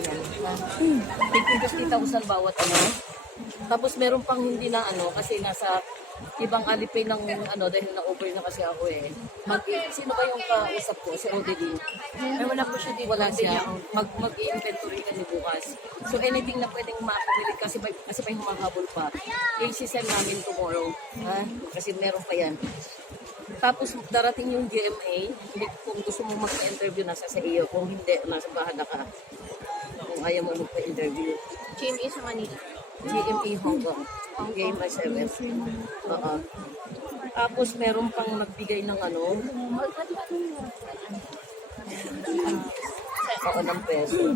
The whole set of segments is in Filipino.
yan. Ha? Tig 50,000 bawat ano. Tapos meron pang hindi na ano kasi nasa ibang alipay ng ano dahil na-over na kasi ako eh. Mag, sino ba yung kausap ko? Si Odeline. Ay, wala po siya dito. Wala siya. Mag, mag-inventory ka ni bukas. So anything na pwedeng ma-accumulate kasi, may, kasi may humahabol pa. I-send namin tomorrow. Ha? Kasi meron pa yan. Tapos darating yung GMA, hindi, kung gusto mo mag-interview, nasa sa iyo. Kung hindi, nasa bahala ka. Kung ayaw mo magpa-interview. GMA sa Manila. GMA Hong Kong. Ang game by 7. Oo. Tapos meron pang nagbigay ng ano, Oo, ng peso.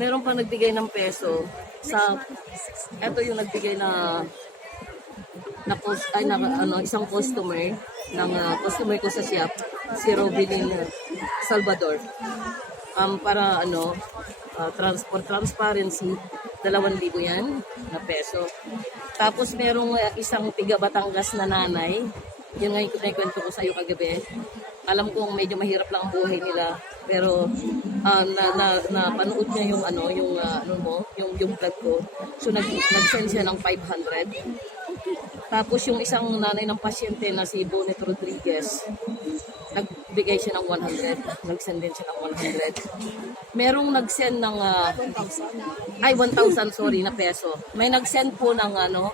Meron pang nagbigay ng peso sa eto yung nagbigay na na post ay na ano isang customer ng ah, customer ko sa shop si Robin Salvador um para ano ah, transport transparency 2,000 yan na peso. Tapos merong ah, isang tiga Batangas na nanay. Yun nga yung kwento ko sa iyo kagabi. Alam kong medyo mahirap lang ang buhay nila. Pero ah, na, na, na panood niya yung ano, yung ah, ano mo, yung yung vlog ko. So nag nag-send siya ng 500. Tapos yung isang nanay ng pasyente na si Bonet Rodriguez, nagbigay siya ng 100. Nag-send din siya ng 100. Merong nag-send ng ah, ay 1,000 sorry na peso. May nag-send po ng ano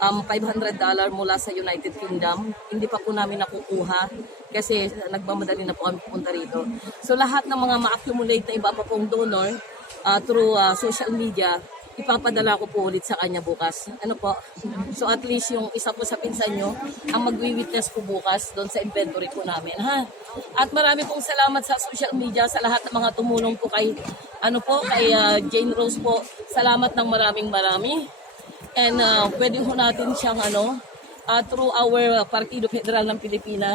um 500 dollar mula sa United Kingdom. Hindi pa po namin nakukuha kasi nagmamadali na po kami pupunta rito. So lahat ng mga ma-accumulate na iba pa pong donor ah, through ah, social media, ipapadala ko po ulit sa kanya bukas. Ano po? So at least yung isa po sa pinsan nyo, ang magwi-witness po bukas doon sa inventory po namin. Ha? At marami pong salamat sa social media sa lahat ng mga tumulong po kay ano po kay ah, Jane Rose po. Salamat ng maraming marami. And uh, pwede ho natin siyang ano, ah, through our Partido Federal ng Pilipinas,